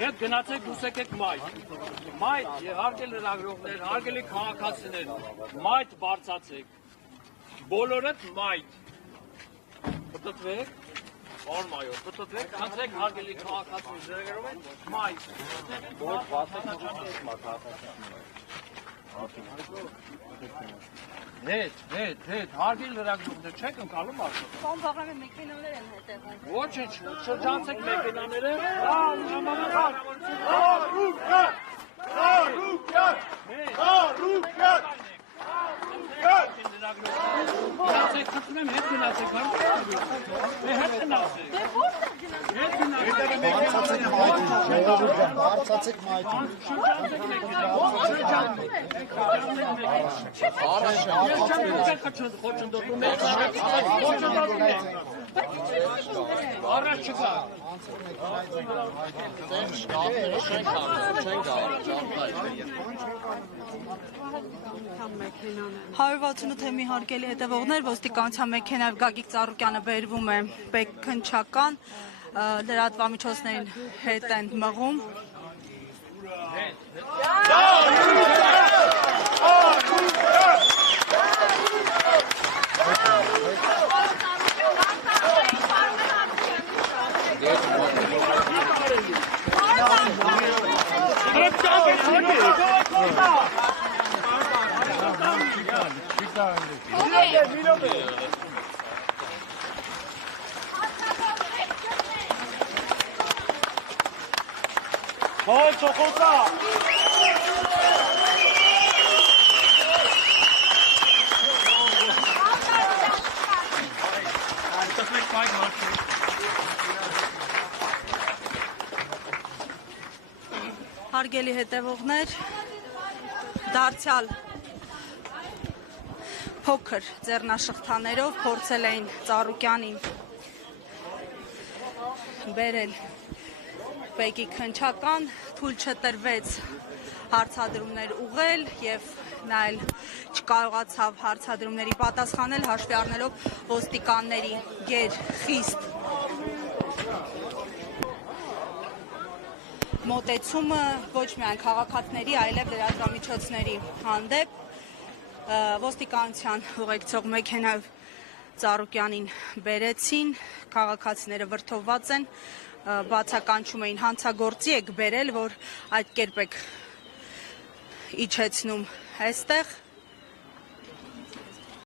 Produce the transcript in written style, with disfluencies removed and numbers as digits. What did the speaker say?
Հետ գնացեք դուսեք եք մայթ և հարգել լրագրողներ, հարգելի քաղաքացիներ, մայթ բարձացեք, բոլորդ մայթ, պտտվեք, օրմայով, պտտվեք, հանցեք հարգելի քաղաքացիներ, լրագրող են, մայթ, հետ, հարգել լրագրողներ, չեք ընկալում արդյոք։ Կոմ բաղրամի մեքենաներ են հետևում։ Ոչինչ, շրջանցեք մեքենաները, Գնացեք, խնդրում եմ, հետ գնացեք, հետ գնացեք։ Բարձացեք մայթին։ Առաջ չկա։ «168-ի հարգելի հետևողներ, ոստիկանության մեքենայով Գագիկ Ծառուկյանը բերվում է քննչական, լրատվամիջոցներին հետ են մղում։ Հարգելի հետևողներ, դարձյալ փոքր ձեռնաշղթաներով փորձել էին Ծառուկյանին բերել բեկի քննչական, թույլ չտրվեց հարցադրումներ ուղղել և նա էլ չկարողացավ հարցադրումների պատասխանել, հաշվի առնելով ոստիկանների գերխիստ մոտեցումը ոչ միայն քաղաքացիների, այլև լրատվամիջոցների հանդեպ, ոստիկանության ուղեկցող մեքենայով Ծառուկյանին բերեցին, քաղաքացիները վրդովված են, բացականչում էին հանցագործի եք բերել, որ այդ կերպ եք իջեցնում այստեղ։